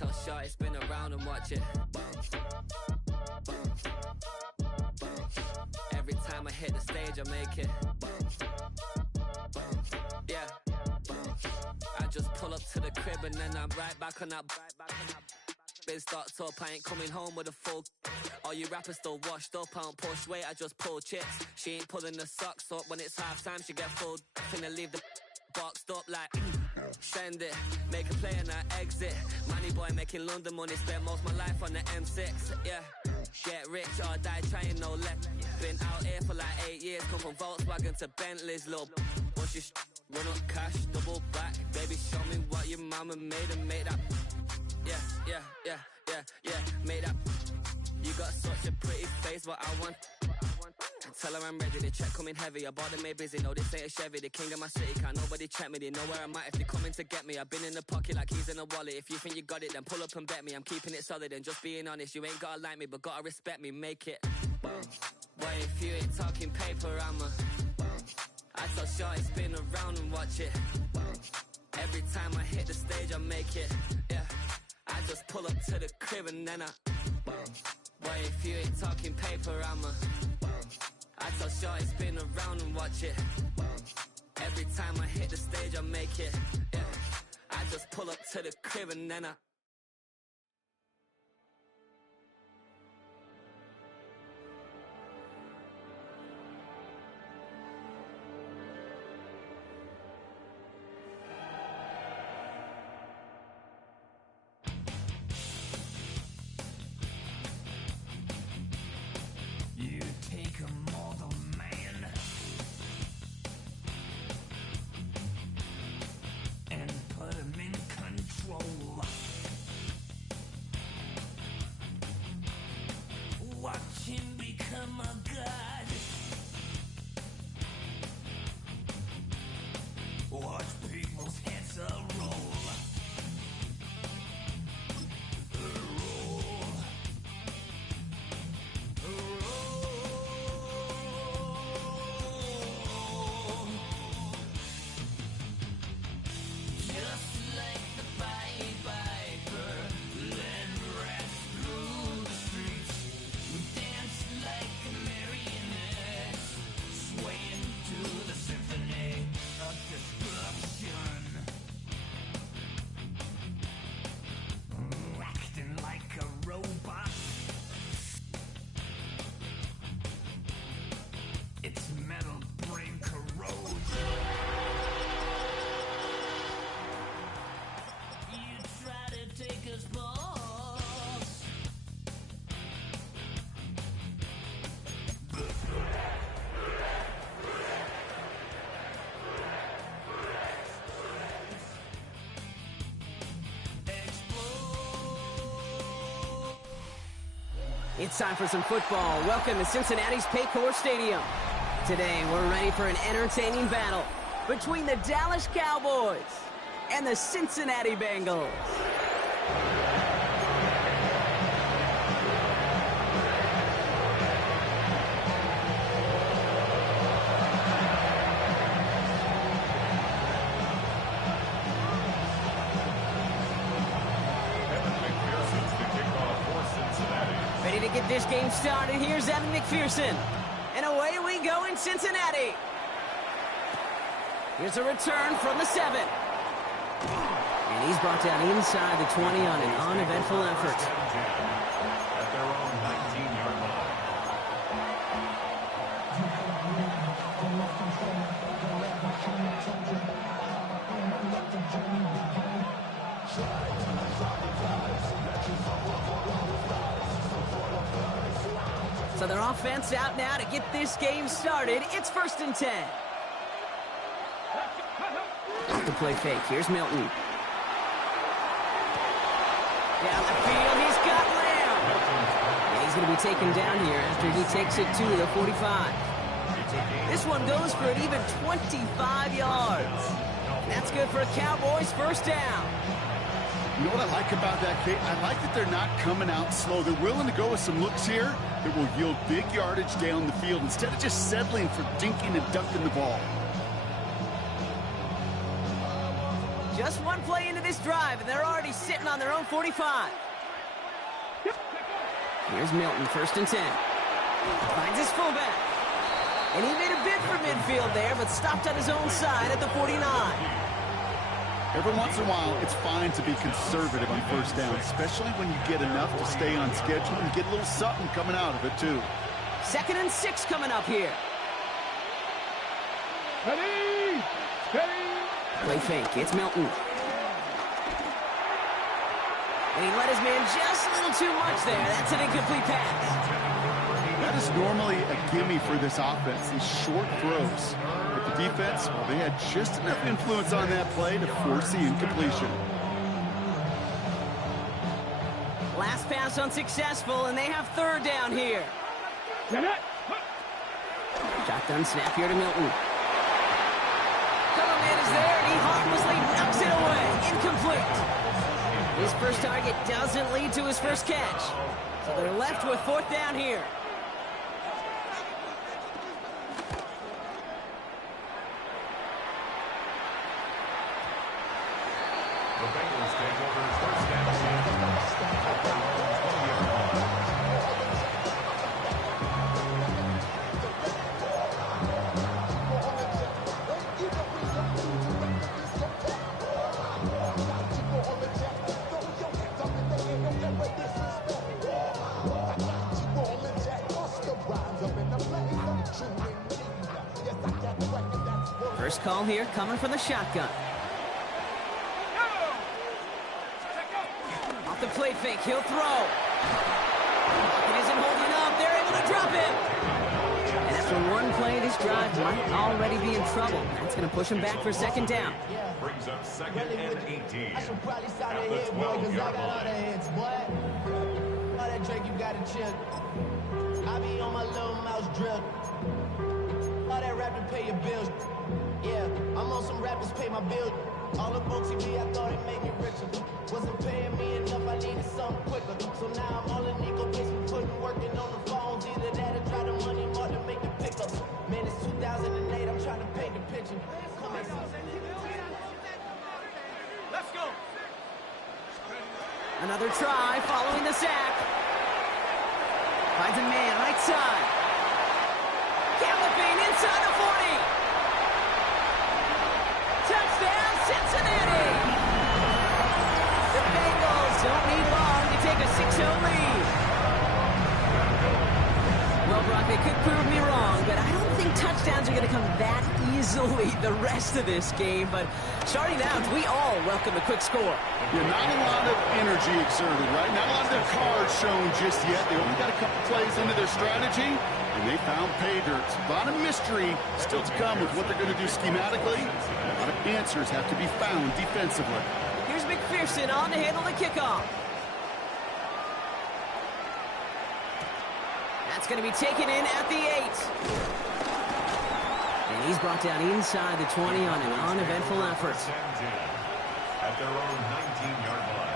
tell Shorty spin around and watch it. Every time I hit the stage, I make it. Yeah. I just pull up to the crib and then I'm right back on that. Been stocked up, I ain't coming home with a full. All you rappers still washed up, I don't push weight, I just pull chips. She ain't pulling the socks up, when it's half time she get full. Finna leave the boxed up like send it, make a play and I exit. Money boy making London money, spent most of my life on the M6. Yeah, get rich or die trying, no left. Been out here for like 8 years, come from Volkswagen to Bentley's, little. Once you run up cash, double back, baby show me what your mama made and make that. Yeah, made that. You got such a pretty face, but I want. Tell her I'm ready, the check coming heavy. I bought them made busy, no this ain't a Chevy. The king of my city, can't nobody check me. They know where I'm at if they coming to get me. I've been in the pocket like keys in a wallet. If you think you got it, then pull up and bet me. I'm keeping it solid and just being honest. You ain't gotta like me, but gotta respect me, make it. Boy, if you ain't talking paper, I tell Shorty spin around and watch it. Every time I hit the stage, I make it. Yeah, I just pull up to the crib and then boy, if you ain't talking paper, I tell Shorty spin around and watch it. Every time I hit the stage, I make it. Yeah, I just pull up to the crib and then You take a mortal man and put him in control. Watch him become a god. Watch people's heads roll. It's time for some football. Welcome to Cincinnati's Paycor Stadium. Today, we're ready for an entertaining battle between the Dallas Cowboys and the Cincinnati Bengals. Ready to get this game started. Here's Evan McPherson. And away we go in Cincinnati. Here's a return from the 7. And he's brought down inside the 20 on an uneventful effort. At their own 19-yard line. So their offense out now to get this game started. It's 1st and 10. The play fake. Here's Milton. Down the field, he's got Lamb. And he's going to be taken down here after he takes it to the 45. This one goes for an even 25 yards. That's good for a Cowboys first down. You know what I like about that, Kate? I like that they're not coming out slow. They're willing to go with some looks here that will yield big yardage down the field instead of just settling for dinking and dunking the ball. Just one play into this drive, and they're already sitting setting on their own 45. Here's Milton, 1st and 10. Finds his fullback. And he made a bid for midfield there, but stopped on his own side at the 49. Every once in a while, it's fine to be conservative on 1st down, especially when you get enough to stay on schedule and get a little something coming out of it, too. 2nd and 6 coming up here. Ready! Steady! Play fake. It's Milton. And he let his man just a little too much there. That's an incomplete pass. That is normally a gimme for this offense, these short throws. But the defense, well, they had just enough influence on that play to force the incompletion. Last pass unsuccessful, and they have 3rd down here. Shotgun snap here to Milton. Cover man is there, and he harmlessly knocks it away. Incomplete. His first target doesn't lead to his first catch. So they're left with 4th down here. The Bengals take over 1st down. First call here coming from the shotgun. Off the play fake, he'll throw. It isn't holding up. They're able to drop him. And after one play, this drive might already be in trouble. That's going to push him back for 2nd down. Brings up 2nd and 18. I should probably start At a the hit, boy, cause I 12-yard got all the line. hits, boy. All that Drake, you gotta chill. I be on my little mouse drill. All that rap to pay your bills. Yeah, I'm on some rappers pay my bills. All up on TV, I thought it made me richer. Wasn't paying me enough, I needed something quicker. So now I'm all in Nico basement, working on the phones. Either that or try the money more to make the pickups. Man, it's 2008, I'm trying to paint the picture. Come on, let's go. Another try following the sack. Finds a man right side. Galloping inside the 40. Touchdown, Cincinnati! The Bengals don't need long to take a 6-0 lead. Well, Brock, they could prove me wrong, but I don't think touchdowns are going to come that easily the rest of this game. But starting out, we all welcome a quick score. Yeah, not a lot of energy exerted, right? Not a lot of their cards shown just yet. They only got a couple plays into their strategy, and they found pay dirt. A lot of mystery still to come with what they're going to do schematically. A lot of answers have to be found defensively. Here's McPherson on to handle the kickoff. That's going to be taken in at the 8. And he's brought down inside the 20 on an uneventful effort. At their own 19-yard line.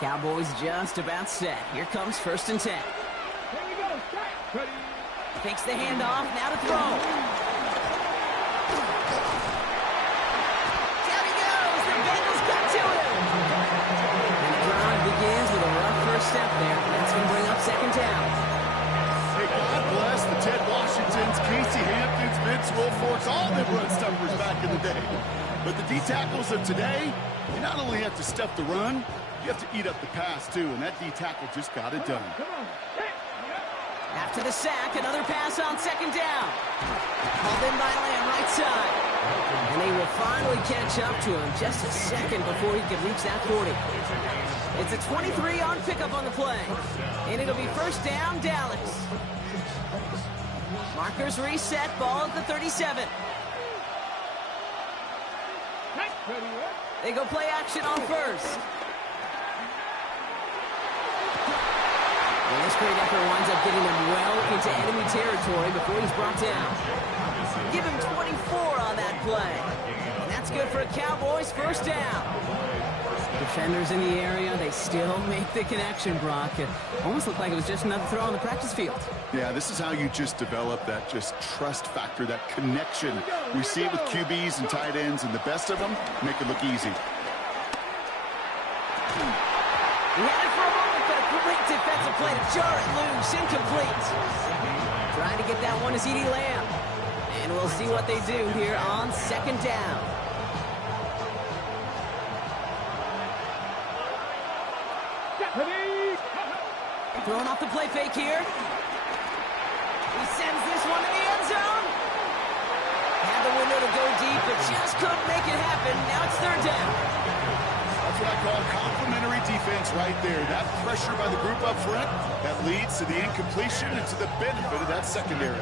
Cowboys just about set. Here comes 1st and 10. Here we go. Ready? Takes the handoff, now to throw. Down he goes. The Bengals got to him. And the drive begins with a rough first step there. That's going to bring up 2nd down. Hey, God bless the Ted Washingtons, Casey Hamptons, Vince Wilforks, all them run stumpers back in the day. But the D-tackles of today, you not only have to stuff the run, you have to eat up the pass, too, and that D-tackle just got it done. Come on. After the sack, another pass on 2nd down. Called in by Lamb, right side. And they will finally catch up to him just a second before he can reach that 40. It's a 23-yard pickup on the play. And it'll be 1st down, Dallas. Markers reset, ball at the 37. They go play action on 1st. Well, this great effort winds up getting him well into enemy territory before he's brought down. Give him 24 on that play. And that's good for a Cowboys 1st down. Defenders in the area, they still make the connection, Brock. It almost looked like it was just another throw on the practice field. Yeah, this is how you just develop that just trust factor, that connection. We see it with QBs and tight ends, and the best of them make it look easy. He had it for a moment, but a great defensive play to jar it loose. Incomplete. Trying to get that one to CeeDee Lamb. And we'll see what they do here on second down. Throwing off the play fake here. He sends this one to the end zone. Had the window to go deep, but just couldn't make it happen. Now it's third down. That's what I call complementary defense right there. That pressure by the group up front, that leads to the incompletion and to the benefit of that secondary.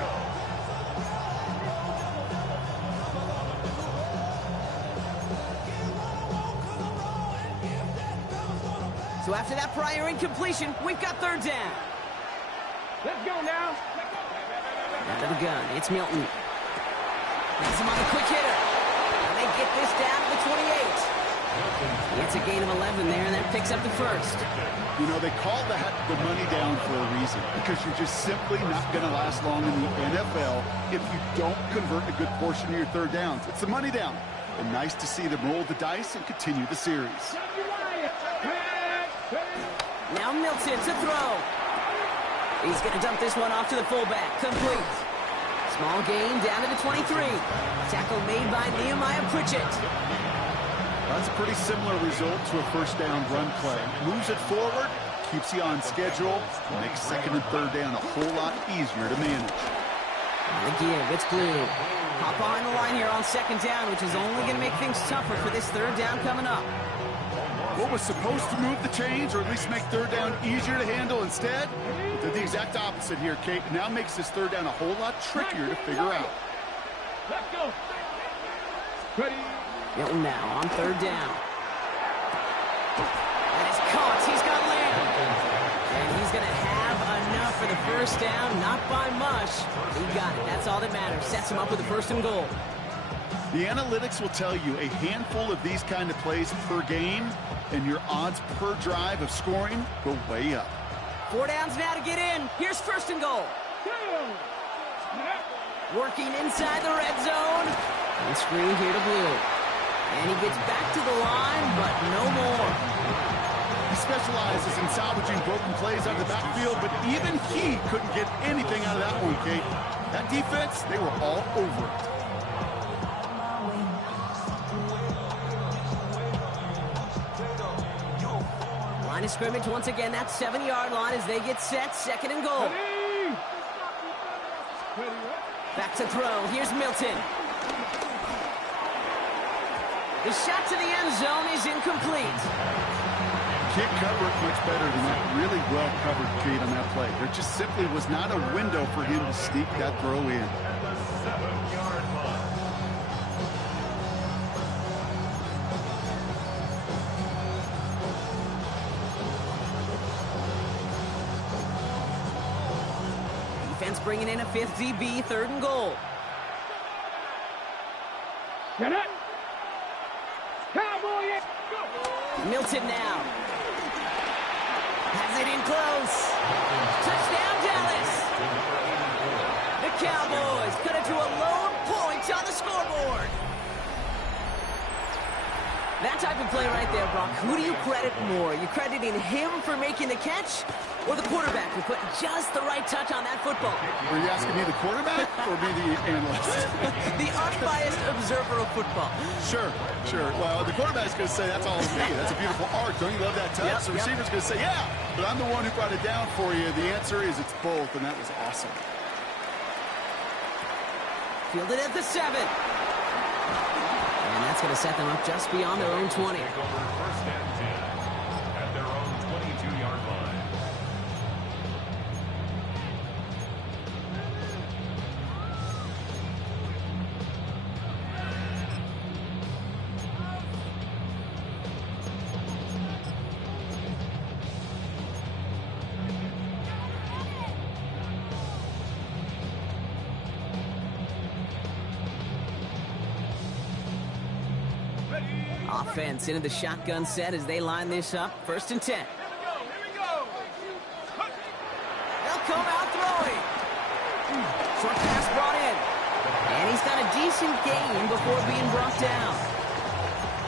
So after that prior incompletion, we've got third down. Let's go now. Out of the gun, it's Milton. Has him on the quick hitter. And they get this down to the 28. It's a gain of 11 there, and that picks up the first. You know, they call that the money down for a reason, because you're just simply not going to last long in the NFL if you don't convert a good portion of your third downs. It's the money down. And nice to see them roll the dice and continue the series. Now Milton to throw. He's going to dump this one off to the fullback. Complete. Small gain down to the 23. Tackle made by Nehemiah Pritchett. That's a pretty similar result to a first down run play. Moves it forward, keeps you on schedule, makes second and third down a whole lot easier to manage. And the give, it's Blue. Hop behind the line here on second down, which is only going to make things tougher for this third down coming up. What was supposed to move the chains, or at least make third down easier to handle instead, did the exact opposite here, Kate. Now makes this third down a whole lot trickier to figure out. Let's go. Ready. Milton now on third down. And it's caught. He's got Lamb. And he's going to have enough for the first down. Not by much. He got it. That's all that matters. Sets him up with the first and goal. The analytics will tell you a handful of these kind of plays per game, and your odds per drive of scoring go way up. 4 downs now to get in. Here's first and goal. Working inside the red zone. And screen here to Blue. And he gets back to the line, but no more. He specializes in salvaging broken plays out of the backfield, but even he couldn't get anything out of that one, Kate. That defense, they were all over it. Line of scrimmage once again, that 7-yard line as they get set, second and goal. Back to throw, here's Milton. The shot to the end zone is incomplete. Can't cover it much better than that. Really well covered, Kate, on that play. There just simply was not a window for him to sneak that throw in. Defense bringing in a 5th DB, third and goal. Get it. Cowboy, go. Milton now. Has it in close. Touchdown, Dallas. The Cowboys cut it to a lone point on the scoreboard. That type of play right there, Brock. Who do you credit more? Are you crediting him for making the catch, or the quarterback for putting just the right touch on that football? Were you asking me the quarterback or me the analyst? The unbiased observer of football. Sure. Well, the quarterback's going to say, that's all of me. That's a beautiful arc. Don't you love that touch? The receiver's going to say, yeah, but I'm the one who brought it down for you. The answer is it's both, and that was awesome. Fielded at the 7. And that's going to set them up just beyond their own 20. Take over first and 10 at their own 22-yard line. Offense into the shotgun set as they line this up. First and 10. Here we go. They'll come out throwing. Short pass brought in. And he's got a decent gain before being brought down.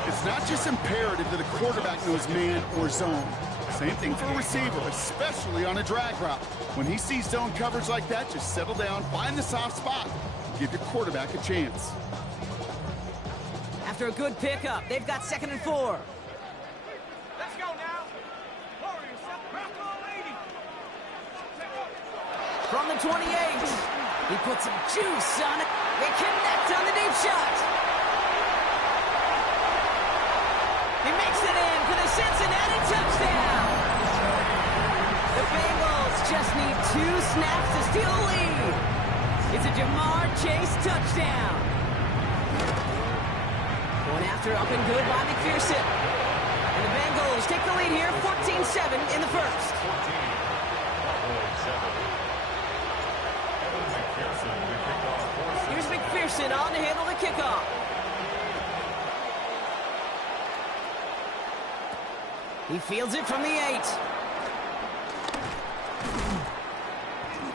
It's not just imperative that a quarterback knows man or zone. Same thing for a receiver, especially on a drag route. When he sees zone coverage like that, just settle down, find the soft spot, and give your quarterback a chance. After a good pickup, they've got 2nd and 4. Let's go now. Warriors, back on 80. From the 28, he puts some juice on it. They connect on the deep shot. He makes it in for the Cincinnati touchdown. The Bengals just need 2 snaps to steal a lead. It's a Jamar Chase touchdown. Going after, up and good by McPherson. And the Bengals take the lead here, 14-7 in the first. Here's McPherson on to handle the kickoff. He fields it from the 8.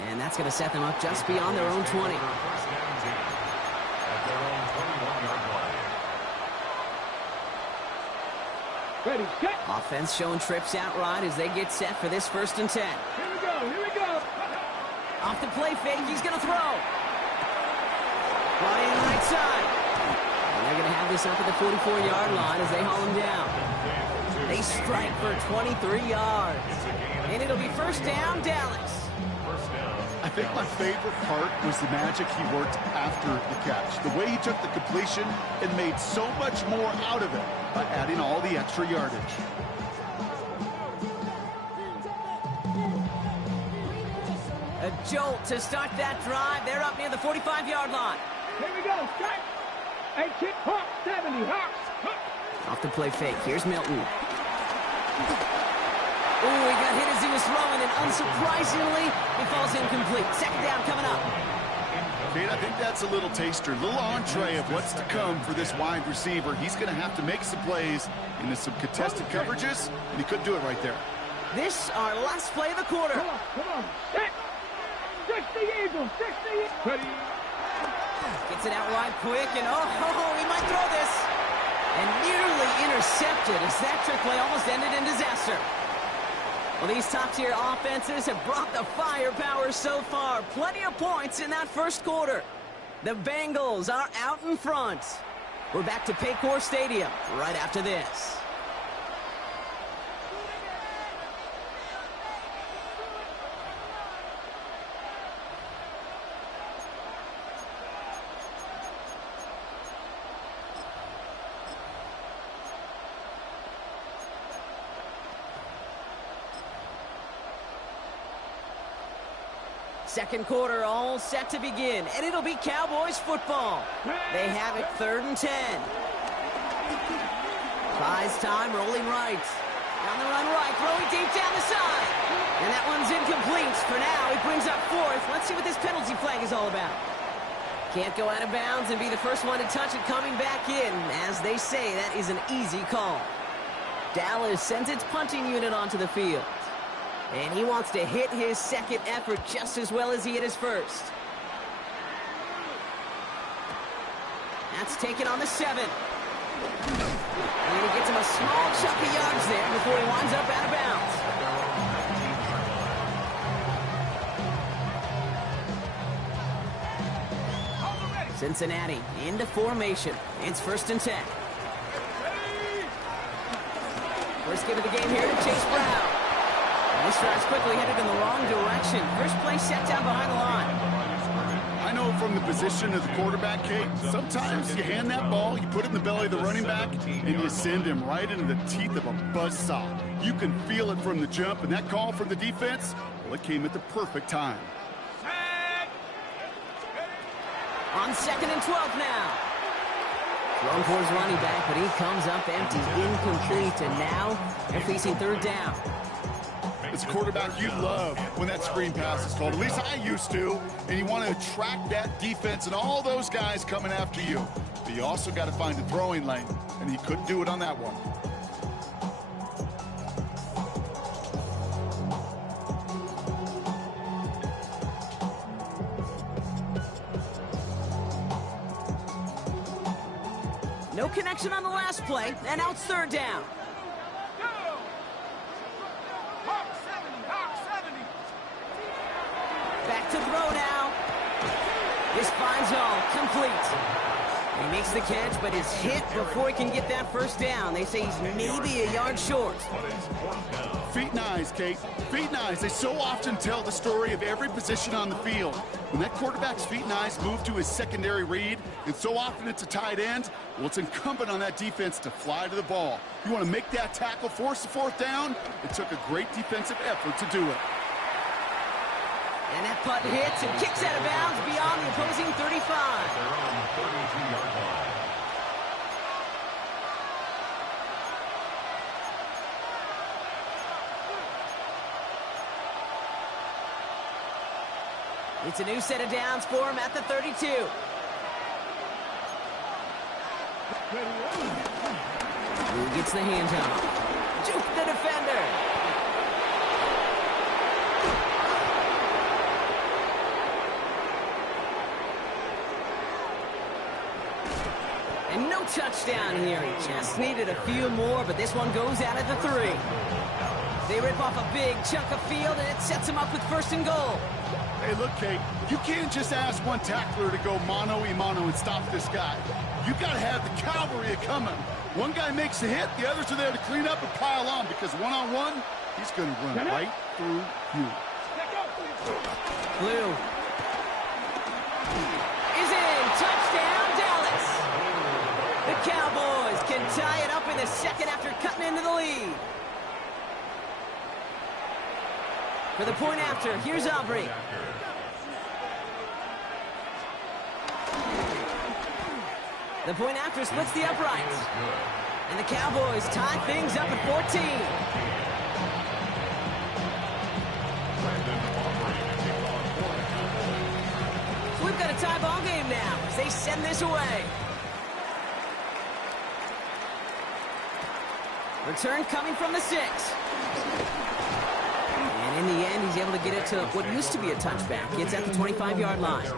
And that's going to set them up just beyond their own 20. Ready, set. Offense showing trips out right as they get set for this 1st and 10. Here we go, here we go. Off the play fake, he's going to throw. Brought in right side. And they're going to have this up at the 44-yard line as they haul him down. They strike for 23 yards. And it'll be 1st down, Dallas. I think my favorite part was the magic he worked after the catch. The way he took the completion and made so much more out of it by adding all the extra yardage. A jolt to start that drive. They're up near the 45-yard line. Here we go, set. Hey, kick, hop, 70, hop. Off the play fake. Here's Milton. Ooh, he got hit as he was throwing, and unsurprisingly, he falls incomplete. 2nd down coming up. Kate, I think that's a little taster, a little entree of what's to come for this wide receiver. He's going to have to make some plays into some contested coverages, and he couldn't do it right there. This, our last play of the quarter. Come on, set. 60 Eagles, 60. Ready. Gets it out wide quick, and he might throw this. And nearly intercepted as that trick play almost ended in disaster. Well, these top-tier offenses have brought the firepower so far. Plenty of points in that 1st quarter. The Bengals are out in front. We're back to Paycor Stadium right after this. Second quarter all set to begin, and it'll be Cowboys football. They have it 3rd and 10. Buys time, rolling right. On the run right, throwing deep down the side. And that one's incomplete. For now, he brings up 4th. Let's see what this penalty flag is all about. Can't go out of bounds and be the first one to touch it coming back in. As they say, that is an easy call. Dallas sends its punting unit onto the field. And he wants to hit his 2nd effort just as well as he hit his 1st. That's taken on the 7. And he gets him a small chunk of yards there before he winds up out of bounds. Cincinnati into formation. It's 1st and 10. First give of the game here to Chase Brown. And this drive's quickly headed in the wrong direction. First play set down behind the line. I know from the position of the quarterback, Kate, sometimes you hand that ball, you put it in the belly of the running back, and you send him right into the teeth of a buzzsaw. You can feel it from the jump, and that call from the defense, well, it came at the perfect time. On 2nd and 12 now. Thrown for his running back, but he comes up empty, incomplete, and now they're facing 3rd down. As a quarterback, you love when that screen pass is called. At least I used to. And you want to attract that defense and all those guys coming after you. But you also got to find a throwing lane, and he couldn't do it on that one. No connection on the last play, and now it's third down. Back to throw now. This finds home, complete. He makes the catch, but is hit before he can get that first down. They say he's maybe a yard short. Feet and eyes, Kate. Feet and eyes. They so often tell the story of every position on the field. When that quarterback's feet and eyes move to his secondary read, and so often it's a tight end, well, it's incumbent on that defense to fly to the ball. You want to make that tackle, force the fourth down? It took a great defensive effort to do it. And that punt hits and kicks out of bounds beyond the opposing 35. Their own 32-yard line. It's a new set of downs for him at the 32. Who gets the handoff? Juke the defender. And no touchdown here. He just needed a few more, but this one goes out at the 3. They rip off a big chunk of field, and it sets them up with first and goal. Hey, look, Kate, you can't just ask one tackler to go mano-a-mano and stop this guy. You got to have the cavalry coming. One guy makes the hit, the others are there to clean up and pile on, because one-on-one, he's going to run right through you. Blue is in. Touchdown, Dallas. The Cowboys can tie it up in the second after cutting into the lead. For the point after, here's Aubrey. The point after splits the uprights. And the Cowboys tie things up at 14. So we've got a tie ball game now as they send this away. Return coming from the 6. And in the end, he's able to get it to what used to be a touchback. Gets at the 25-yard line.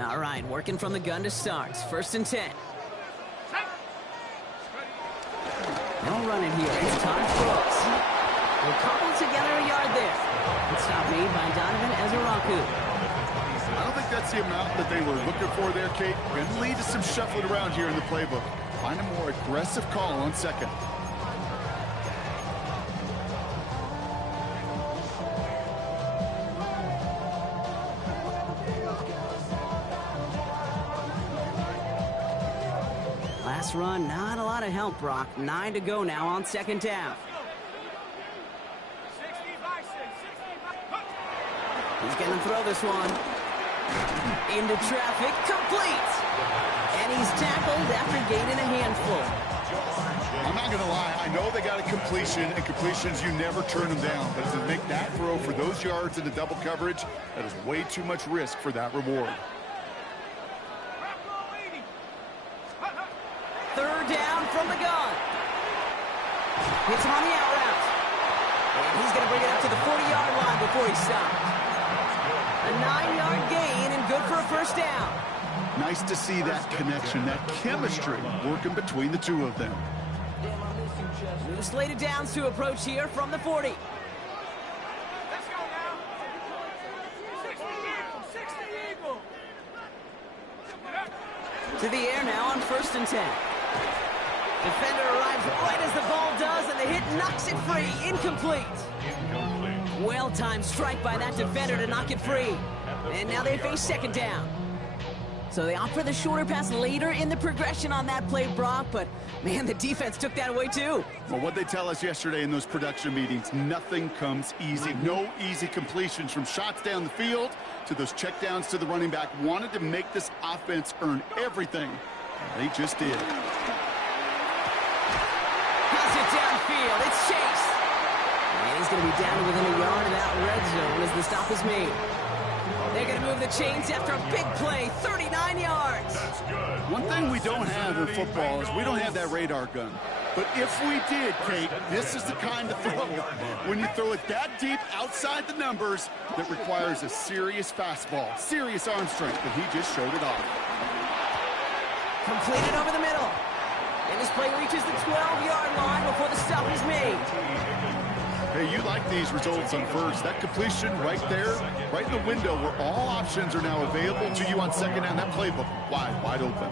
All right, working from the gun to start. First and 10. They'll run it here. It's Todd Brooks. They'll cobble together a yard there. Good stop made by Donovan Ezeraku. I don't think that's the amount that they were looking for there, Kate. We're going to lead to some shuffling around here in the playbook. Find a more aggressive call on second. Last run, not a lot of help, Brock. 9 to go now on second down. He's going to throw this one. Into traffic, complete. And he's tackled after gaining a handful. I'm not going to lie. I know they got a completion, and completions, you never turn them down. But to make that throw for those yards into double coverage, that is way too much risk for that reward. Third down from the gun. Hits him on the out route. And he's going to bring it up to the 40-yard line before he stopped. A 9-yard gain and good for a first down. Nice to see that connection, that chemistry working between the two of them. New slated downs to approach here from the 40. Let's go now. 60 Eagle. To the air now on first and 10. Defender arrives right as the ball does, and the hit knocks it free. Incomplete. Well-timed strike by that defender to knock it free. And now they face second down. So they opt for the shorter pass later in the progression on that play, Brock, but man, the defense took that away too. Well, what they tell us yesterday in those production meetings, nothing comes easy. No easy completions from shots down the field to those checkdowns to the running back. Wanted to make this offense earn everything. They just did. Has it downfield. It's Chase. And he's going to be down to within a yard of that red zone as the stop is made. They're going to move the chains after a big play, 39 yards. That's good. One thing we don't have in football is we don't have that radar gun. But if we did, Kate, this is the kind of throw, when you throw it that deep outside the numbers, that requires a serious fastball, serious arm strength, but he just showed it off. Completed over the middle. And this play reaches the 12-yard line before the stop is made. Hey, you like these results on first. That completion right there, right in the window where all options are now available to you on second down. That playbook wide open.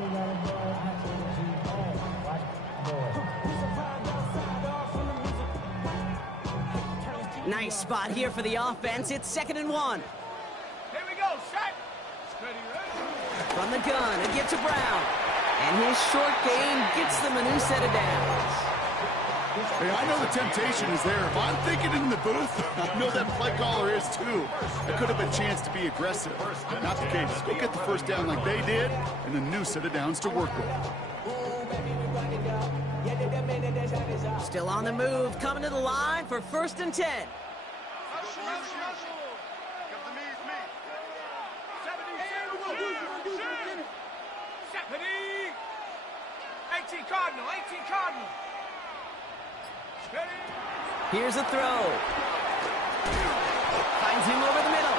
Nice spot here for the offense. It's 2nd and 1. Here we go, set. Steady, ready. From the gun, a give to Brown. And his short gain gets them a new set of downs. Hey, I know the temptation is there. If I'm thinking in the booth, I know that play caller is too. It could have been a chance to be aggressive. Not the case. Go get the first down like they did, and a new set of downs to work with. Still on the move, coming to the line for 1st and 10. Steady. 18 Cardinal, 18 Cardinal. Steady. Here's a throw. Finds him over the middle.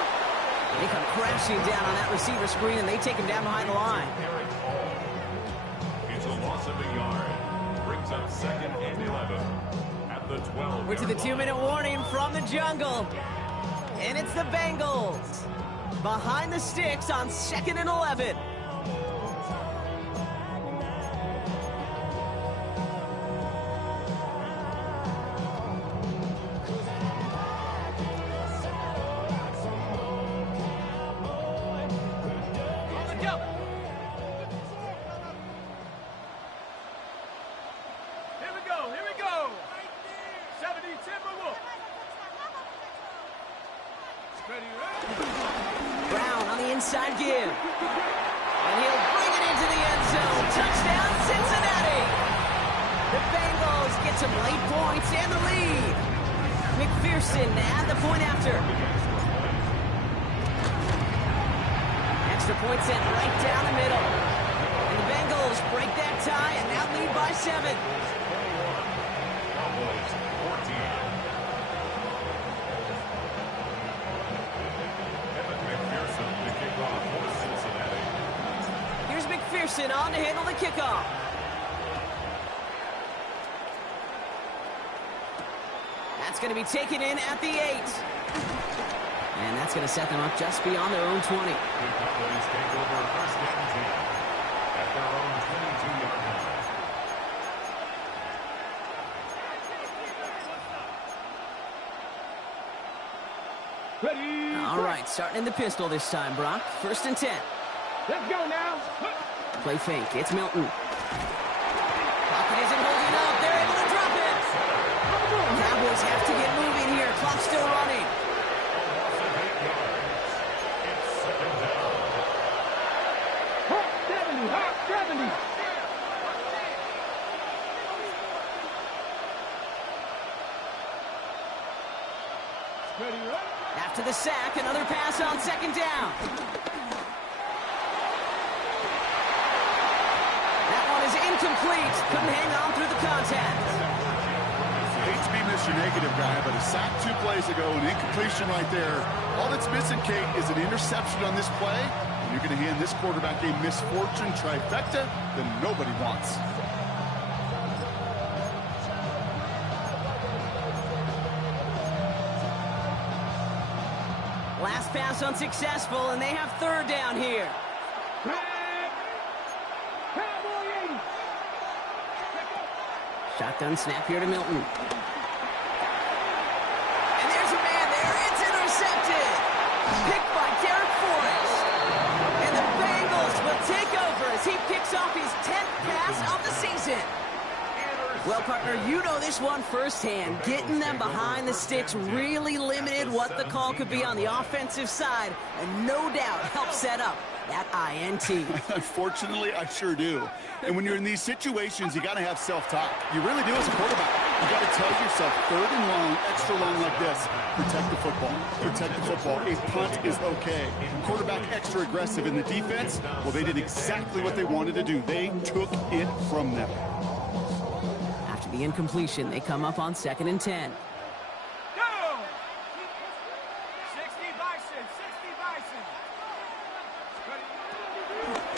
They come crashing down on that receiver screen, and they take him down behind the line. It's a loss of a yard. Brings up 2nd and 11 at the 12. We're to the 2-minute warning from the jungle. And it's the Bengals behind the sticks on 2nd and 11. Brown on the inside give. And he'll bring it into the end zone. Touchdown, Cincinnati! The Bengals get some late points and the lead. McPherson at the point after. Extra point sent right down the middle. And the Bengals break that tie and now lead by 7. Cowboys 14. Here's McPherson on to handle the kickoff. That's going to be taken in at the 8. And that's going to set them up just beyond their own 20. The Cowboys take over 1st and 10 at their own 22-yard line. Ready. All right, starting in the pistol this time, Brock. 1st and 10. Let's go now. Play fake. It's Milton. Pocket isn't holding up. They're able to drop it. Cowboys have to get moving here. Clock's still running. 70. Ready, ready. After the sack, another pass on 2nd down. That one is incomplete. Couldn't hang on through the contact. Hate to be Mr. Negative guy, but a sack 2 plays ago, an incompletion right there. All that's missing, Kate, is an interception on this play. And you're going to hand this quarterback a misfortune trifecta that nobody wants. Last pass unsuccessful, and they have 3rd down here. Shotgun snap here to Milton. And there's a man there. It's intercepted. Picked by Derek Forrest. And the Bengals will take over as he picks off his 10th pass of the season. Well, partner, you know this one firsthand. Getting them behind the sticks really limited what the call could be on the offensive side, and no doubt helped set up that INT. Unfortunately, I sure do. And when you're in these situations, you got to have self-talk. You really do as a quarterback. You got to tell yourself, third and long, extra long like this, protect the football. Protect the football. A punt is okay. Quarterback extra aggressive in the defense. Well, they did exactly what they wanted to do. They took it from them. After the incompletion, they come up on 2nd and 10. Go! 60 Bison, 60 Bison.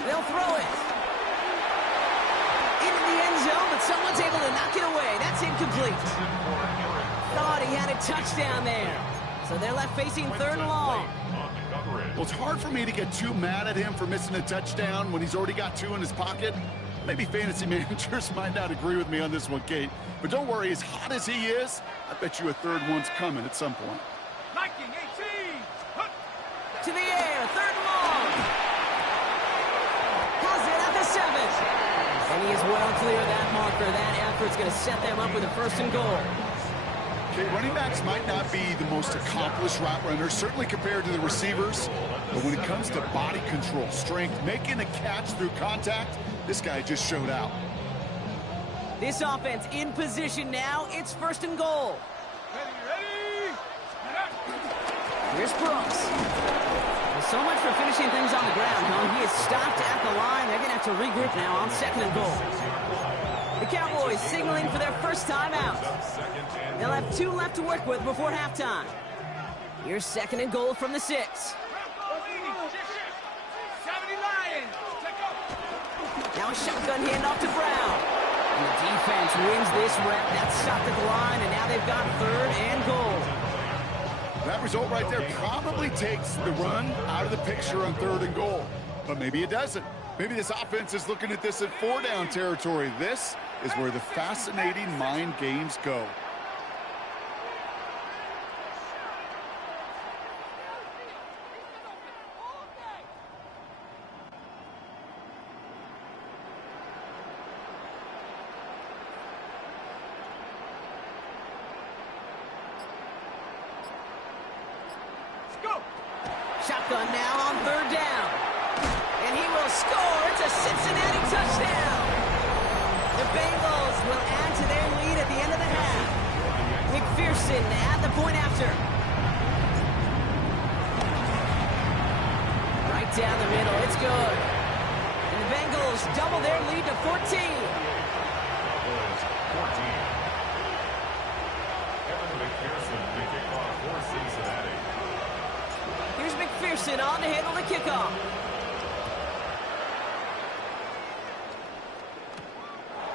They'll throw it. Into the end zone, but someone's able to knock it away. That's incomplete. Thought he had a touchdown there. So they're left facing 3rd and long. Well, it's hard for me to get too mad at him for missing a touchdown when he's already got 2 in his pocket. Maybe fantasy managers might not agree with me on this one, Kate. But don't worry, as hot as he is, I bet you a 3rd one's coming at some point. Viking 18. To the air, 3rd and long. Has it at the 7th. And he is well clear of that marker. That effort's going to set them up with a 1st and goal. Okay, running backs might not be the most accomplished route runners, certainly compared to the receivers. But when it comes to body control, strength, making a catch through contact, this guy just showed out. This offense in position now. It's 1st and goal. Ready? Here's Brooks. Well, so much for finishing things on the ground, huh? He is stopped at the line. They're going to have to regroup now on 2nd and goal. The Cowboys signaling for their first time out. They'll have 2 left to work with before halftime. Here's 2nd and goal from the 6. 70 Lions. Now a shotgun handoff to Brown. And the defense wins this rep. That's stopped at the line, and now they've got 3rd and goal. That result right there probably takes the run out of the picture on 3rd and goal. But maybe it doesn't. Maybe this offense is looking at this at 4-down territory. This is where the fascinating mind games go. Shotgun now on 3rd down. And he will score. It's a Cincinnati touchdown. The Bengals will add to their lead at the end of the half. McPherson at the point after. Right down the middle. It's good. And the Bengals double their lead to 14. Here's McPherson on to handle the kickoff.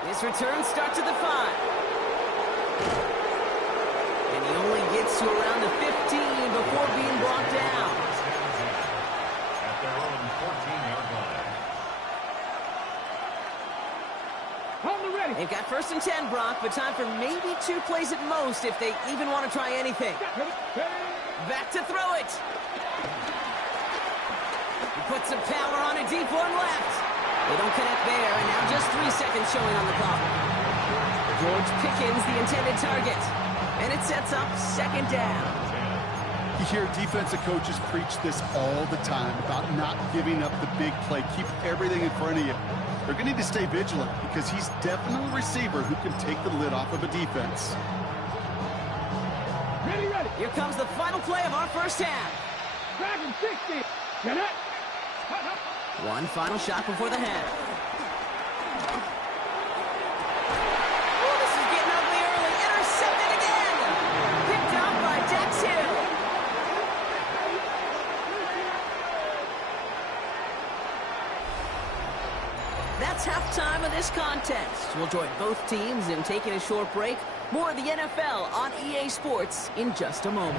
This return starts at the 5. And he only gets to around the 15 before being brought down. At their own 14-yard line. They've got 1st and 10, Brock, but time for maybe 2 plays at most if they even want to try anything. Back to throw it. He puts some power on a deep one left. They don't connect there, and now just 3 seconds showing on the clock. George Pickens, the intended target. And it sets up 2nd down. You hear defensive coaches preach this all the time about not giving up the big play. Keep everything in front of you. They're going to need to stay vigilant because he's definitely a receiver who can take the lid off of a defense. Ready. Here comes the final play of our first half. Dragon 60. Get it. One final shot before the half. Oh, this is getting ugly early. Intercepted again. Picked up by Dax Hill. That's halftime of this contest. We'll join both teams in taking a short break. More of the NFL on EA Sports in just a moment.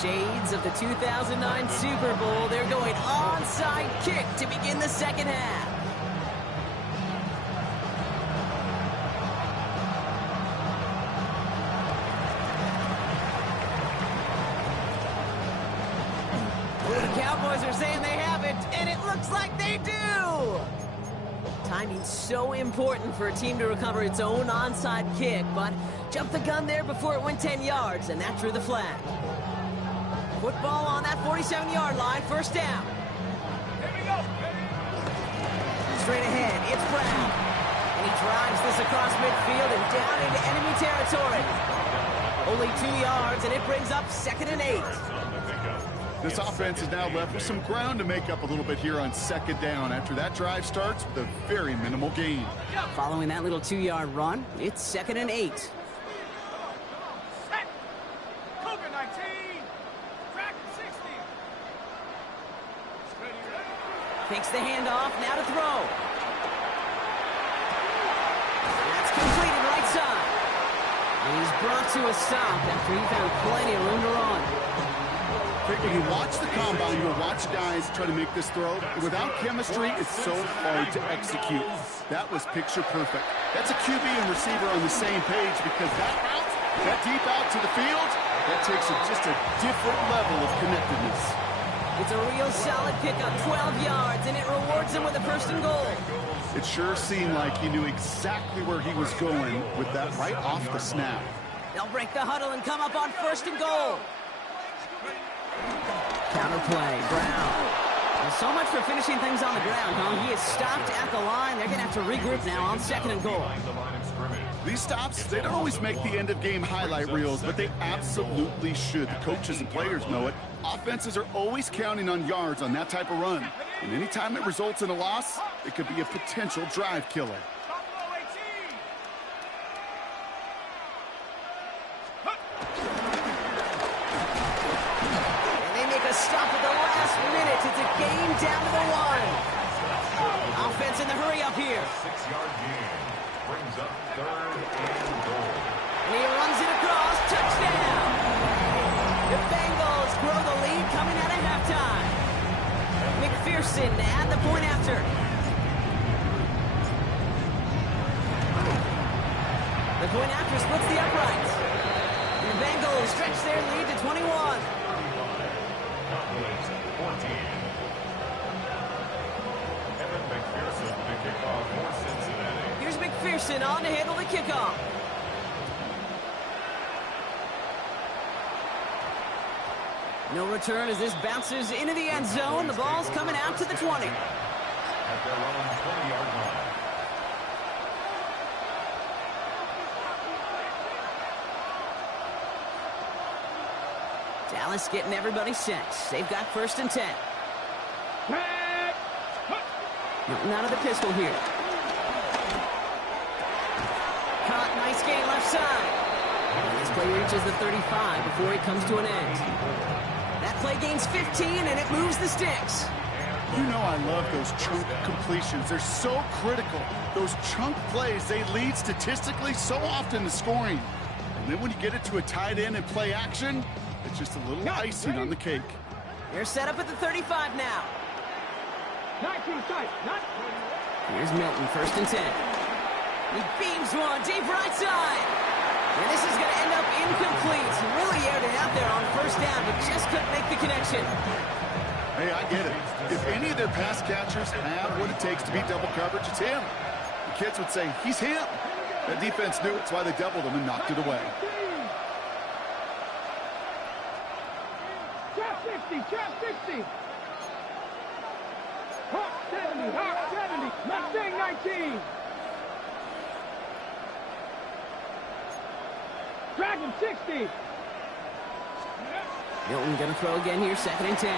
Shades of the 2009 Super Bowl. They're going onside kick to begin the 2nd half. Well, the Cowboys are saying they have it, and it looks like they do. Timing's so important for a team to recover its own onside kick, but jumped the gun there before it went 10 yards, and that drew the flag. Football on that 47-yard line, 1st down. Here we go. Straight ahead, it's Brown. And he drives this across midfield and down into enemy territory. Only 2 yards, and it brings up 2nd and 8. This offense is now left with some ground to make up a little bit here on 2nd down after that drive starts with a very minimal gain. Following that little 2-yard run, it's 2nd and 8. Set. Cougar 19. Dragon 60. Takes the handoff, now to throw. That's completed right side. And he's brought to a stop after he found plenty of room to run. If you watch the combine, you'll watch guys try to make this throw. Without chemistry, it's so hard to execute. That was picture perfect. That's a QB and receiver on the same page because that route, that deep out to the field, that takes just a different level of connectedness. It's a real solid pickup, 12 yards, and it rewards him with a 1st and goal. It sure seemed like he knew exactly where he was going with that right off the snap. They'll break the huddle and come up on 1st and goal. Counterplay, Brown. Well, so much for finishing things on the ground, huh? He is stopped at the line. They're going to have to regroup now on 2nd and goal. These stops, they don't always make the end-of-game highlight reels, but they absolutely should. The coaches and players know it. Offenses are always counting on yards on that type of run. And anytime it results in a loss, it could be a potential drive killer. Buffalo 18. And they make a stop at the last minute. It's a game down to the 1. Offense in the hurry up here. 6-yard gain brings up 3rd and goal. And he runs it across. Touchdown. The Bengals grow the lead coming out of halftime. McPherson to add the point after. The point after splits the uprights. And the Bengals stretch their lead to 21. Cowboys 14. Evan McPherson to kick off for Cincinnati. Here's McPherson on to handle the kickoff. No return as this bounces into the end zone. The ball's coming out to the 20. At their own 20-yard line. Dallas getting everybody set. They've got 1st and 10. Nothing out of the pistol here. Caught, nice gain left side. And this play reaches the 35 before he comes to an end. That play gains 15, and it moves the sticks. You know I love those chunk completions. They're so critical. Those chunk plays, they lead statistically so often to scoring. And then when you get it to a tight end and play action, it's just a little icing on the cake. They're set up at the 35 now. 19 tight. Here's Milton, 1st and 10. He beams one deep right side. And this is going to end up incomplete. He really aired it out there on 1st down, but just couldn't make the connection. Hey, I get it. If any of their pass catchers have what it takes to beat double coverage, it's him. The kids would say, he's him. That defense knew it's why they doubled him and knocked it away. Trap 60. Trap 60. Hawk 70. Hawk 70. Mustang 19. Dragon 60. Milton going to throw again here, 2nd and 10.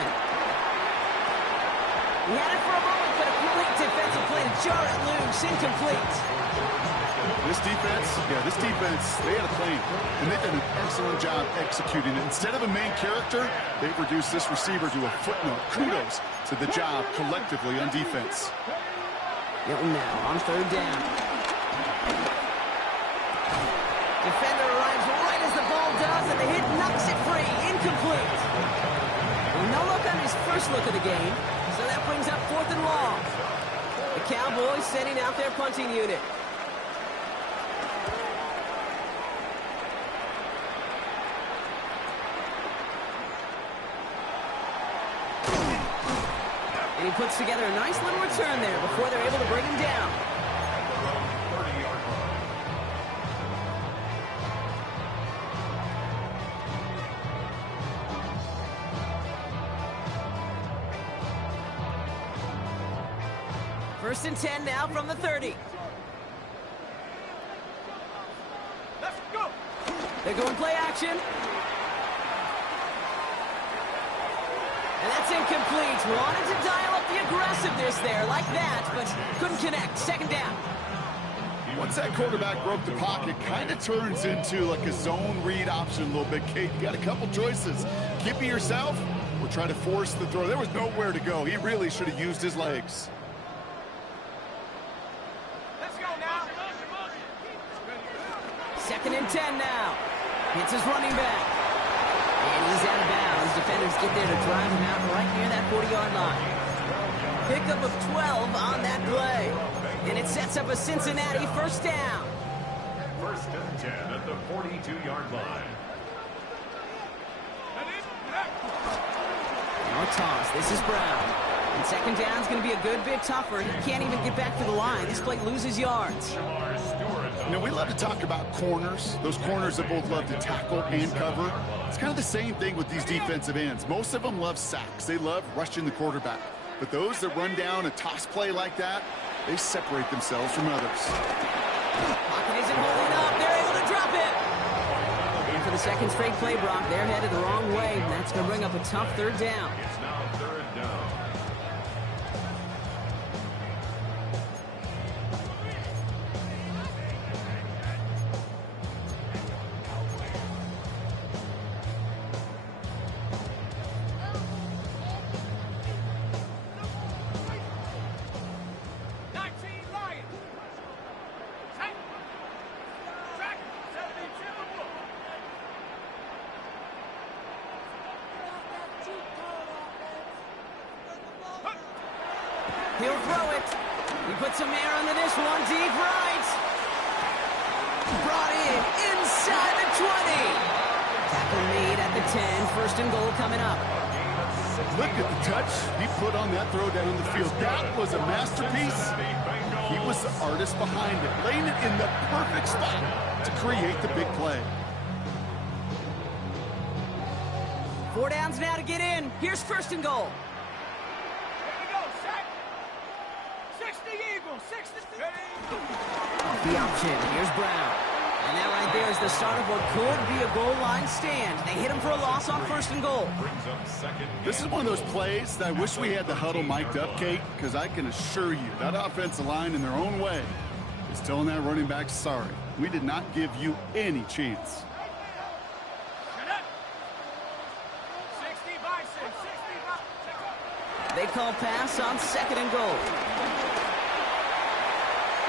He had it for a moment, but a complete defensive play to jar it loose, incomplete. This defense, they had a plan, and they've done an excellent job executing it. Instead of a main character, they've reduced this receiver to a footnote. Kudos to the job collectively on defense. Milton now on 3rd down. Defender arrives right as the ball does, and the hit knocks it free. Incomplete. Well, no look on his first look of the game, so that brings up 4th and long. The Cowboys sending out their punting unit. And he puts together a nice little return there before they're able to bring him down. 30-yard line. First and 10 now from the 30. They're going play action. And that's incomplete. Wanted to dial up the aggressiveness there like that, but couldn't connect. Second down. Once that quarterback broke the pocket, kind of turns into like a zone read option a little bit, Kate. You got a couple choices. Keep it yourself or try to force the throw. There was nowhere to go. He really should have used his legs. Let's go now. Second and 10 now. Hits his running back. And he's out of bounds. Defenders get there to drive him out right near that 40-yard line. Pickup of 12 on that play. And it sets up a Cincinnati first down. First and 10 at the 42-yard line. Now a toss. This is Brown. And second down is going to be a good bit tougher. He can't even get back to the line. This play loses yards. You know, we love to talk about corners. Those corners that both love to tackle and cover. It's kind of the same thing with these defensive ends. Most of them love sacks. They love rushing the quarterback. But those that run down a toss play like that, they separate themselves from others. Pocket isn't holding up. They're able to drop it. And for the second straight play, Brock, they're headed the wrong way. And that's going to bring up a tough third down. It's now third down. He'll throw it. He puts some air under this one. Deep right. Brought in inside the 20. Tackle made at the 10. First and goal coming up. Look at the touch he put on that throw down the field. That was a masterpiece. He was the artist behind it, laying it in the perfect spot to create the big play. 4 downs now to get in. Here's first and goal. Off the option. Here's Brown. And that right there is the start of what could be a goal line stand. They hit him for a loss on first and goal. This is one of those plays that I wish we had the huddle mic'd up, Kate, because I can assure you that offensive line in their own way is telling that running back, sorry, we did not give you any chance. They call pass on second and goal.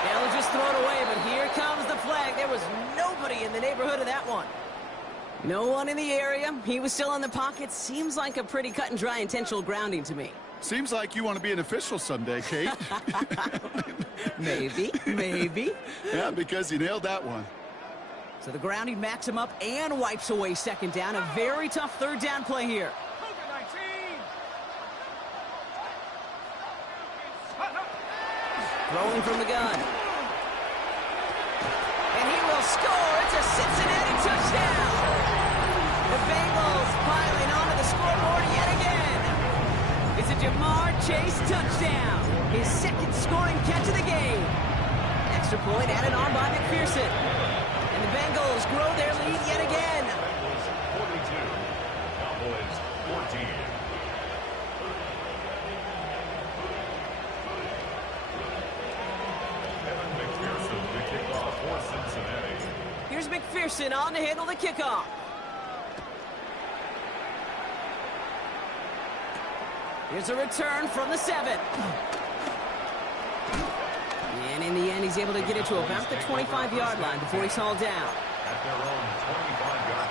They'll just throw it away, but here comes the flag. There was nobody in the neighborhood of that one. No one in the area. He was still in the pocket. Seems like a pretty cut and dry intentional grounding to me. Seems like you want to be an official someday, Kate. Maybe. Yeah, because you nailed that one. So the grounding backs him up and wipes away second down. A very tough third down play here. Rolling from the gun. And he will score. It's a Cincinnati touchdown. The Bengals piling onto the scoreboard yet again. It's a Jamar Chase touchdown. His second scoring catch of the game. Extra point added on by McPherson. And the Bengals grow their lead yet again. Bengals 42, Cowboys 14. Here's McPherson on to handle the kickoff. Here's a return from the 7. And in the end, he's able to get it to about the 25-yard line before he's hauled down. At their own 25-yard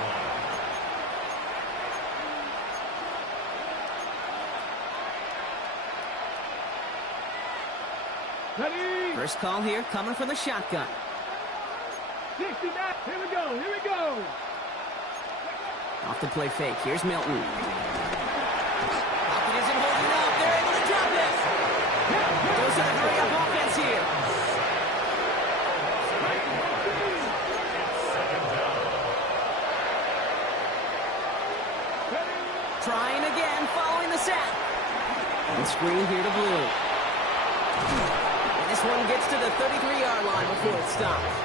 line. Ready? First call here coming from the shotgun. 60 back. Here we go. Off the play fake. Here's Milton. Pocket isn't holding up. They're able to drop it. Goes to the hurry-up offense here. Trying again, following the sack. And screen here to Blue. And this one gets to the 33-yard line before it stops.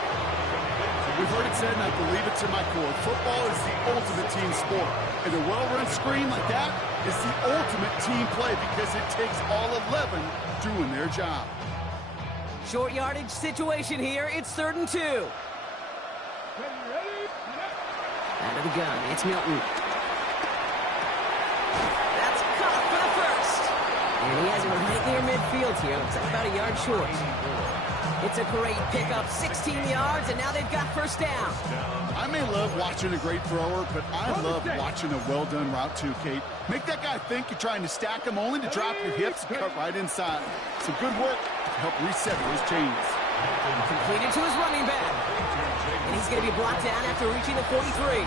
We've heard it said, and I believe it to my core. Football is the ultimate team sport. And a well-run screen like that is the ultimate team play because it takes all 11 doing their job. Short yardage situation here. It's 3rd and 2. Out of the gun, it's Milton. That's caught for the first. And he has it right near midfield here. It's about a yard short. It's a great pickup, 16 yards, and now they've got first down. I may love watching a great thrower, but I love watching a well-done route too, Kate. Make that guy think you're trying to stack him only to drop your hips and cut right inside. Some good work to help reset those chains. Completed to his running back. And he's going to be brought down after reaching the 43.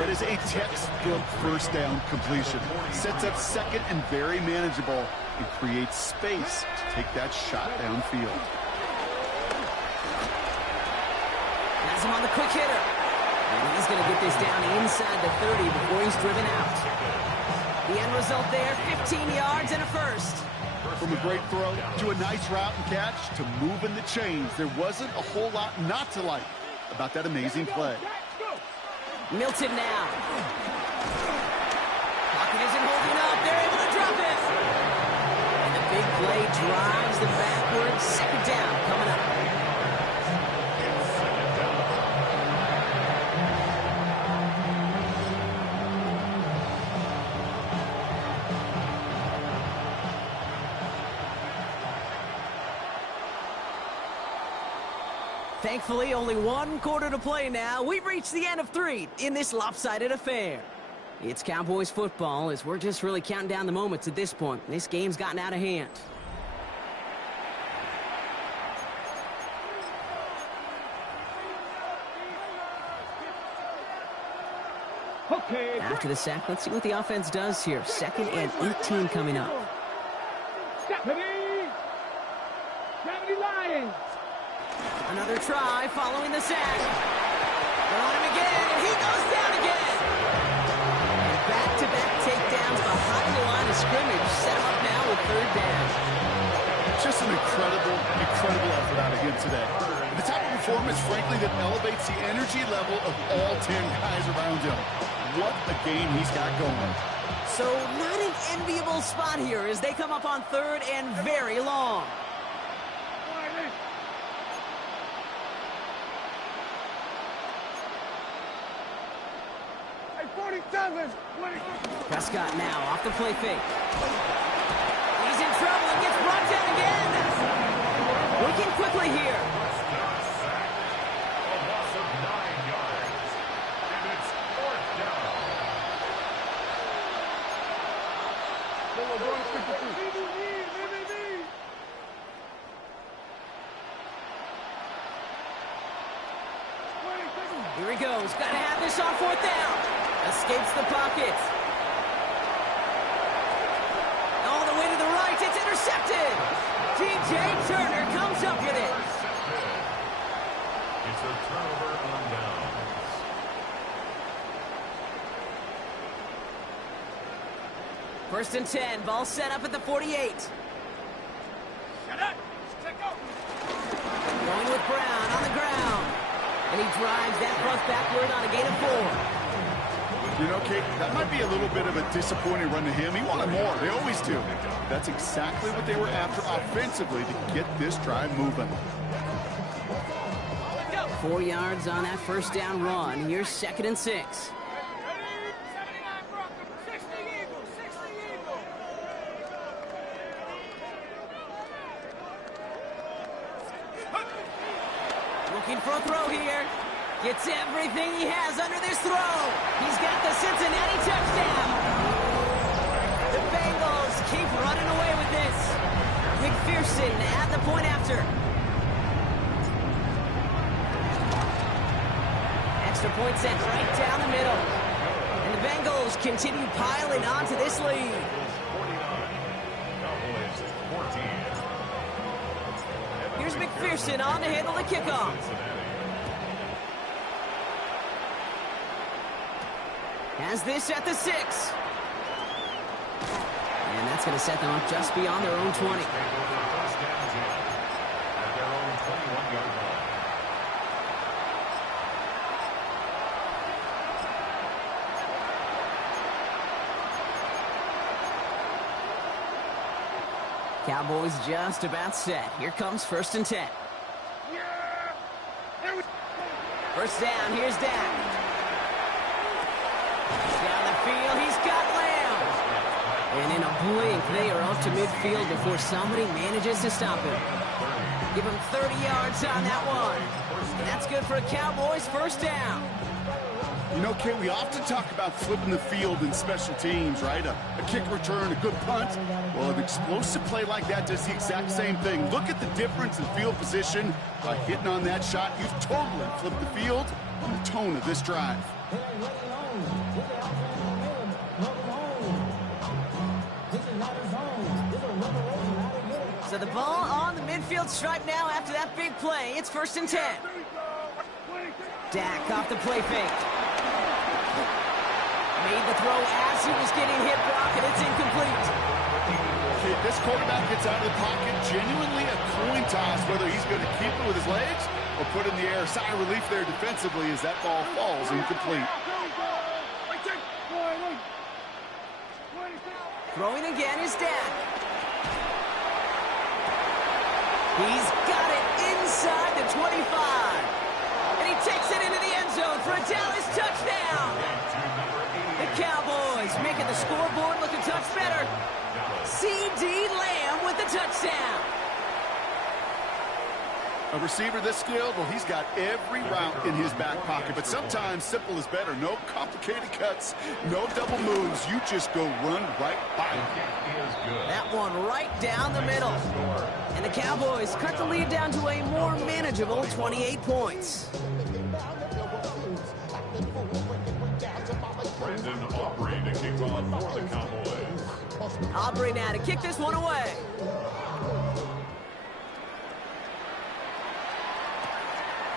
That is a textbook first down completion. Sets up second and very manageable and creates space to take that shot downfield. Has him on the quick hitter. And he's going to get this down inside the 30 before he's driven out. The end result there, 15 yards and a first. From a great throw to a nice route and catch to moving the chains, there wasn't a whole lot not to like about that amazing play. Milton now. Pocket isn't holding up. They're able to drop it. And the big play drives them backwards. 2nd down coming up. Thankfully, only 1 quarter to play now. We've reached the end of 3 in this lopsided affair. It's Cowboys football as we're just really counting down the moments at this point. This game's gotten out of hand. Okay. After the sack, let's see what the offense does here. 2nd and 18 coming up. Deputy Lions. Another try following the sack. They're on him again, and he goes down again. Back-to-back takedowns behind the line of scrimmage. Set him up now with 3rd down. Just an incredible effort out of him today. The type of performance, frankly, that elevates the energy level of all 10 guys around him. What a game he's got going. So not an enviable spot here as they come up on 3rd and very long. Prescott now off the play fake. He's in trouble and gets brought down again. Working quickly here. A loss of 9 yards. And it's 4th down. Here he goes. Got to have this on 4th down. Escapes the pocket. All the way to the right. It's intercepted. DJ Turner comes up with it. It's a turnover on downs. First and 10. Ball set up at the 48. Going with Brown on the ground. And he drives that puck backward on a gain of 4. You know, Kate, that might be a little bit of a disappointing run to him. He wanted more. They always do. That's exactly what they were after offensively to get this drive moving. 4 yards on that first down run. Here's 2nd and 6. Looking for a throw here. Gets everything he has under this throw. He's got the Cincinnati touchdown. The Bengals keep running away with this. McPherson at the point after. Extra point set right down the middle. And the Bengals continue piling onto this lead. 49. Cowboys 14. Here's McPherson on to handle the kickoff. Has this at the 6. And that's going to set them up just beyond their own 20. Cowboys just about set. Here comes 1st and 10. First down, here's Dak. Down the field, he's got Lamb. And in a blink, they are up to midfield before somebody manages to stop him. Give him 30 yards on that one. And that's good for a Cowboys first down. You know, Kate, we often talk about flipping the field in special teams, right? A kick return, a good punt. Well, an explosive play like that does the exact same thing. Look at the difference in field position. By hitting on that shot, you've totally flipped the field and the tone of this drive. So the ball on the midfield stripe now after that big play. It's 1st and 10. Dak off the play fake. Made the throw as he was getting hit, Brock, and it's incomplete. Okay, this quarterback gets out of the pocket, genuinely a coin toss, whether he's going to keep it with his legs or put it in the air. Sigh of relief there defensively as that ball falls incomplete. Throwing again is Dak. He's got it inside the 25. And he takes it into the end zone for a Dallas touchdown. The Cowboys making the scoreboard look a touch better. C.D. Lamb with the touchdown. A receiver this skilled, well, he's got every route in his back pocket, but sometimes simple is better. No complicated cuts, no double moves. You just go run right by him. That one right down the middle. And the Cowboys cut the lead down to a more manageable 28 points. Brandon Aubrey to kick off for the Cowboys. Aubrey now to kick this one away.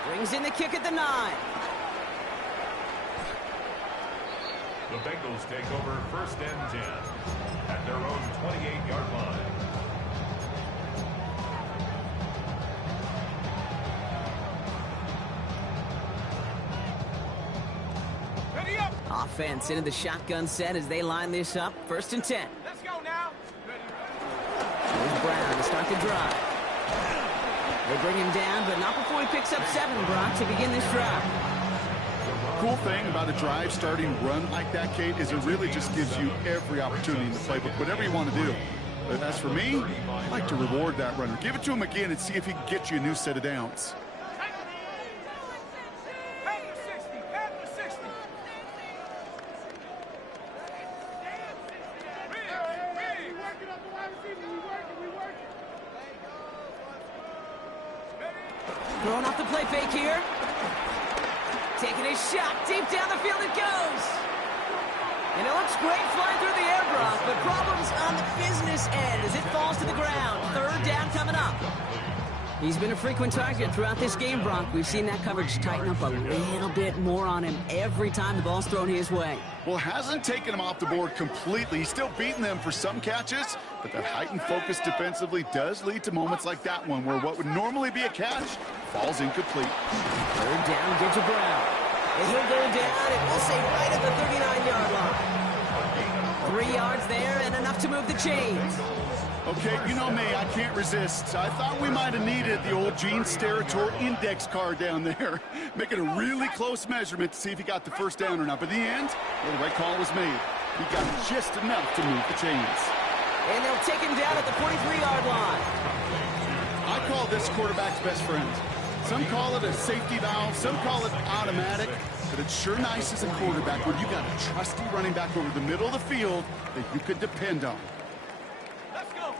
Brings in the kick at the 9. The Bengals take over 1st and 10 at their own 28-yard line. Ready up. Offense into the shotgun set as they line this up. 1st and 10. Let's go now. Here's Brown to start the drive. They bring him down, but not before he picks up 7, Brock, to begin this drive. Cool thing about a drive starting run like that, Kate, is it really just gives you every opportunity in the playbook, whatever you want to do. But as for me, I like to reward that runner. Give it to him again and see if he can get you a new set of downs. Throwing off the play fake here. Taking a shot. Deep down the field it goes. And it looks great flying through the air, Brock, but problems on the business end as it falls to the ground. 3rd down coming up. He's been a frequent target throughout this game, Brock. We've seen that coverage tighten up a little bit more on him every time the ball's thrown his way. Well, hasn't taken him off the board completely. He's still beating them for some catches, but that heightened focus defensively does lead to moments like that one where what would normally be a catch falls incomplete. 3rd down, get to Brown. And he'll go down, and we'll say right at the 39-yard line. 3 yards there and enough to move the chains. Okay, you know me, I can't resist. I thought we might have needed the old Gene Steratore index card down there, making a really close measurement to see if he got the first down or not. But in the end, well, the right call was made. He got just enough to move the chains. And they'll take him down at the 43-yard line. I call this quarterback's best friend. Some call it a safety valve, some call it automatic, but it's sure nice as a quarterback when you got a trusty running back over the middle of the field that you could depend on. Let's go.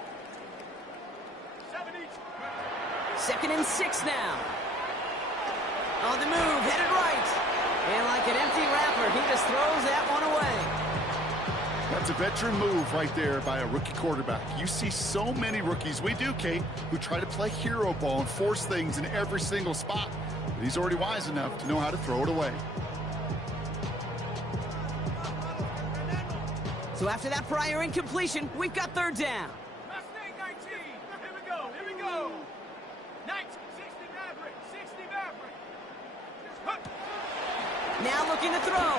2nd and 6 now. On the move, headed right. And like an empty wrapper, he just throws that one away. That's a veteran move right there by a rookie quarterback. You see so many rookies, we do, Kate, who try to play hero ball and force things in every single spot. But he's already wise enough to know how to throw it away. So after that prior incompletion, we've got 3rd down. Mustang 19. Here we go. Here we go. 19. 60 Maverick. 60 Maverick. Huh. Now looking to throw.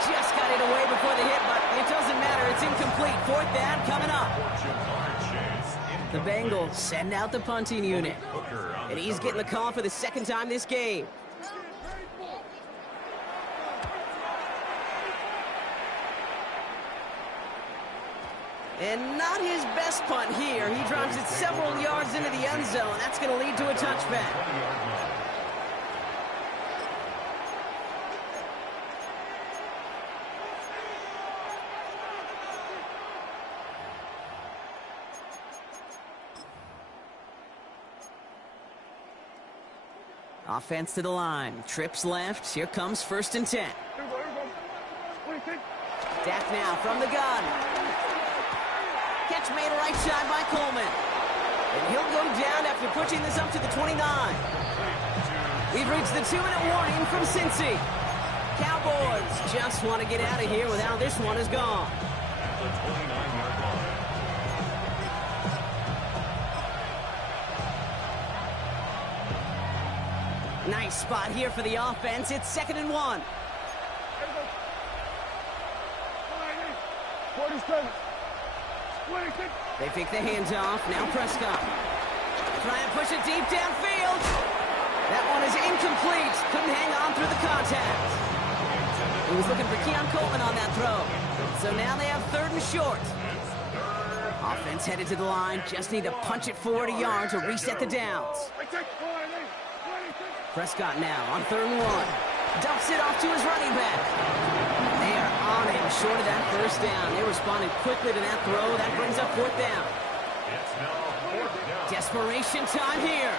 Just got it away before the hit, but it doesn't matter. It's incomplete. 4th down coming up. The Bengals send out the punting unit. And he's getting the call for the second time this game. And not his best punt here. He drives it several yards into the end zone. That's going to lead to a touchback. Offense to the line. Trips left. Here comes 1st and 10. Dak now from the gun. Catch made right side by Coleman. And he'll go down after pushing this up to the 29. We've reached the 2-minute warning from Cincy. Cowboys just want to get out of here with how this one is gone. At the 29-yard line. Nice spot here for the offense. It's 2nd and 1. They pick the hands off. Now Prescott. Try and push it deep downfield. That one is incomplete. Couldn't hang on through the contact. He was looking for Keon Coleman on that throw. So now they have 3rd and short. Offense headed to the line. Just need to punch it forward a yard to reset the downs. Prescott now on 3rd and 1. Dumps it off to his running back. They are on him short of that 1st down. They responded quickly to that throw. That brings up 4th down. It's now 4th down. Desperation time here.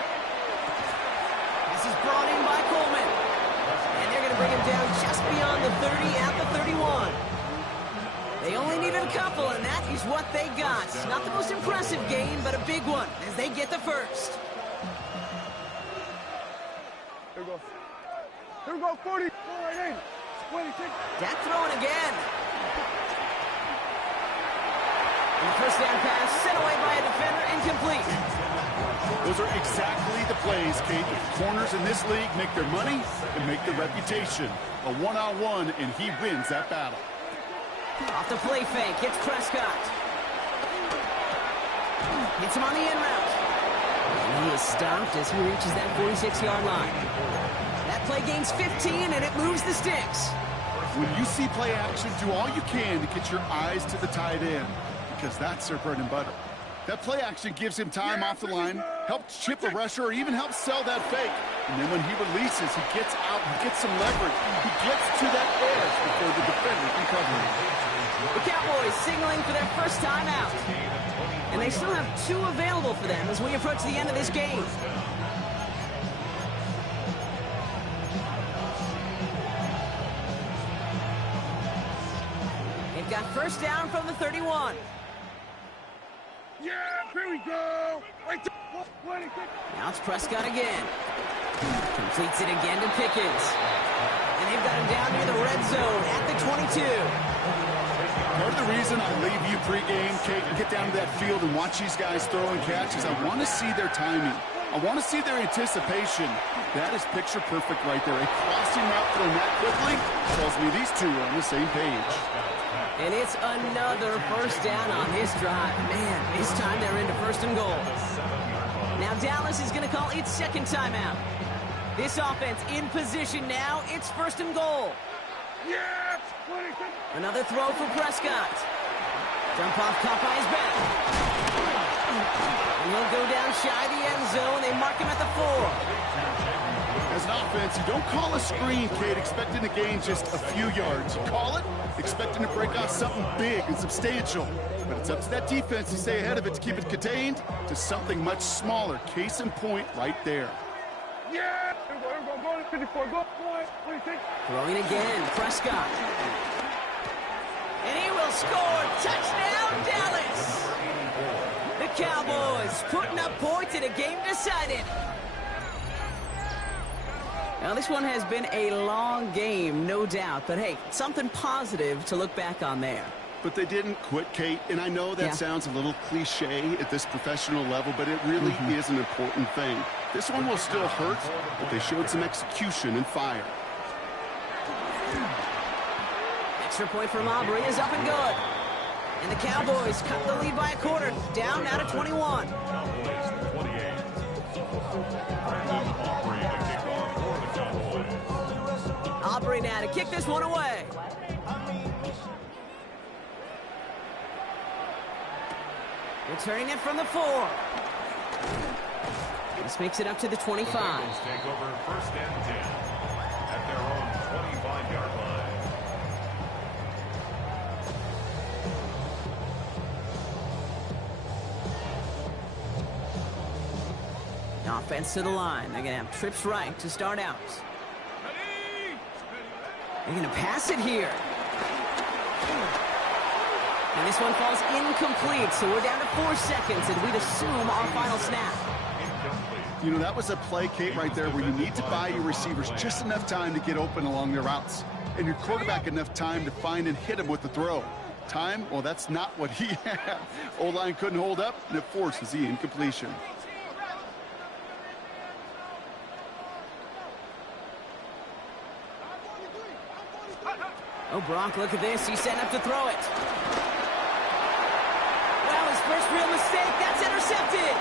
This is brought in by Coleman. And they're going to bring him down just beyond the 30 at the 31. They only needed a couple, and that is what they got. Not the most impressive game, but a big one as they get the 1st. Here we go, 40. Dak throwing again. And the 1st down pass sent away by a defender, incomplete. Those are exactly the plays, Kate. The corners in this league make their money and make their reputation. A one-on-one, and he wins that battle. Off the play fake, hits Prescott. Hits him on the in route. And he is stopped as he reaches that 46-yard line. That play gains 15, and it moves the sticks. When you see play action, do all you can to get your eyes to the tight end, because that's their bread and butter. That play action gives him time off the line, helps chip a rusher, or even helps sell that fake. And then when he releases, he gets out, he gets some leverage. He gets to that edge before the defender can cover him. The Cowboys signaling for their 1st time out. And they still have 2 available for them as we approach the end of this game. They've got 1st down from the 31. Yeah, here we go. Now it's Prescott again. Completes it again to Pickens. And they've got him down near the red zone at the 22. Part of the reason I leave you pregame, Kate, and get down to that field and watch these guys throw and catch is I want to see their timing. I want to see their anticipation. That is picture perfect right there. A crossing route thrown that quickly tells me these two are on the same page. And it's another 1st down on this drive. Man, this time they're into 1st and goal. Now Dallas is going to call its 2nd timeout. This offense in position now. It's 1st and goal. Yes! Another throw for Prescott. Jump off caught by his back. And he'll go down shy of the end zone. They mark him at the 4. As an offense, you don't call a screen, Kate, expecting to gain just a few yards. You call it expecting to break off something big and substantial. But it's up to that defense to stay ahead of it, to keep it contained to something much smaller. Case in point right there. Yeah! Here we go, 54, go, 26. Throwing again, Prescott. And he will score. Touchdown, Dallas! The Cowboys putting up points in a game decided. Now, this one has been a long game, no doubt. But, hey, something positive to look back on there. But they didn't quit, Kate, and I know that sounds a little cliche at this professional level, but it really is an important thing. This one will still hurt, but they showed some execution and fire. Extra point for Aubrey is up and good. And the Cowboys cut the lead by a quarter, down now to 21. Cowboys 28. Brendan Aubrey to kick off for the Cowboys. Aubrey now to kick this one away. Returning it from the 4. This makes it up to the 25. The Bengals take over first and 10 at their own 25-yard line. Offense to the line. They're going to have trips right to start out. They're going to pass it here. And this one falls incomplete, so we're down to 4 seconds, and we'd assume our final snap. You know, that was a play, Kate, right there where you need to buy your receivers just enough time to get open along their routes, and your quarterback enough time to find and hit him with the throw. Time, well, that's not what he had. O-line couldn't hold up, and it forces the incompletion. Oh, Brock, look at this. He's setting up to throw it. Well, his first real mistake. That's intercepted.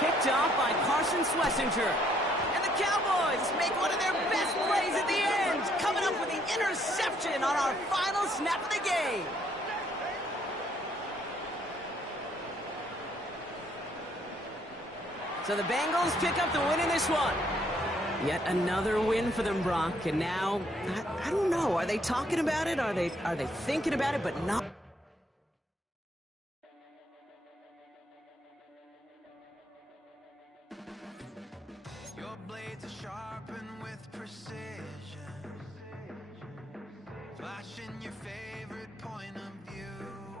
Picked off by Carson Schlesinger. And the Cowboys make one of their best plays at the end, coming up with the interception on our final snap of the game. So the Bengals pick up the win in this one. Yet another win for them, Brock. And now, I don't know. Are they talking about it? Are they thinking about it, but not? Your blades are sharpened with precision, flashing your favorite point of